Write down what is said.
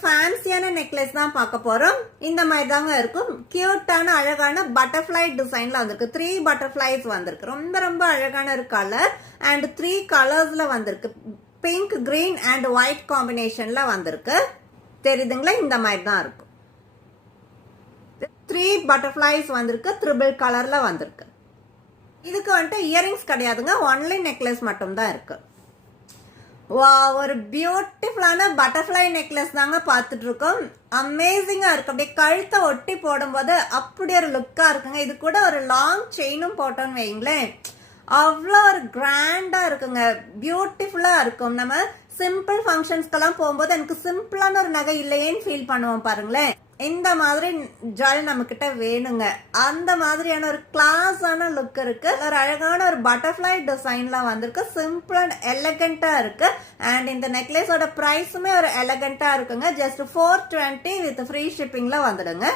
ஃபேன்சியான necklace தான் பார்க்க போறோம். இந்த மாதிரி தாங்க இருக்கும். கியூட்டான அழகான பட்டர்ஃப்ளை டிசைன்ல வந்திருக்கு. 3 பட்டர்ஃப்ளைஸ் வந்திருக்கு. ரொம்ப ரொம்ப அழகான ஒரு கலர் அண்ட் 3 கலர்ஸ்ல வந்திருக்கு. பிங்க், கிரீன் அண்ட் ஒயிட் காம்பினேஷன்ல வந்திருக்கு. தெரியுதுங்களா? இந்த மாதிரி தான் இருக்கும். 3 பட்டர்ஃப்ளைஸ் வந்திருக்கு. ட்ரிபிள் கலர்ல வந்திருக்கு. இதுக்கு வந்துட்டு இயரிங்ஸ் கிடையாதுங்க. ஒன்லி நெக்லஸ் மட்டும் தான் இருக்கு. ஒரு பியூட்டிஃபுல்லான பட்டர்ஃப்ளை நெக்லஸ் தாங்க பார்த்துட்டு இருக்கோம். அமேசிங்கா இருக்கு. அப்படியே கழுத்தை ஒட்டி போடும்போது அப்படி ஒரு லுக்கா இருக்குங்க. இது கூட ஒரு லாங் செயினும் போட்டோன்னு வைங்களேன், அவ்வளோ ஒரு கிராண்டா இருக்குங்க. பியூட்டிஃபுல்லா இருக்கும். நம்ம சிம்பிள் ஃபங்க்ஷன்ஸ்க்கெல்லாம் போகும்போது எனக்கு சிம்பிளான ஒரு நகை இல்லையேன்னு ஃபீல் பண்ணுவோம் பாருங்களேன். இந்த மாதிரி ஜுவல் நம்ம கிட்ட வேணுங்க. அந்த மாதிரியான ஒரு கிளாஸான லுக் இருக்கு. ஒரு அழகான ஒரு பட்டர்ஃப்ளை டிசைன்ல வந்திருக்கு. சிம்பிள் அண்ட் எலகண்டா இருக்கு. அண்ட் இந்த நெக்லஸோட பிரைஸுமே ஒரு எலகண்டா இருக்குங்க. ஜஸ்ட் 420 வித் ஃப்ரீ ஷிப்பிங்ல வந்துடுங்க.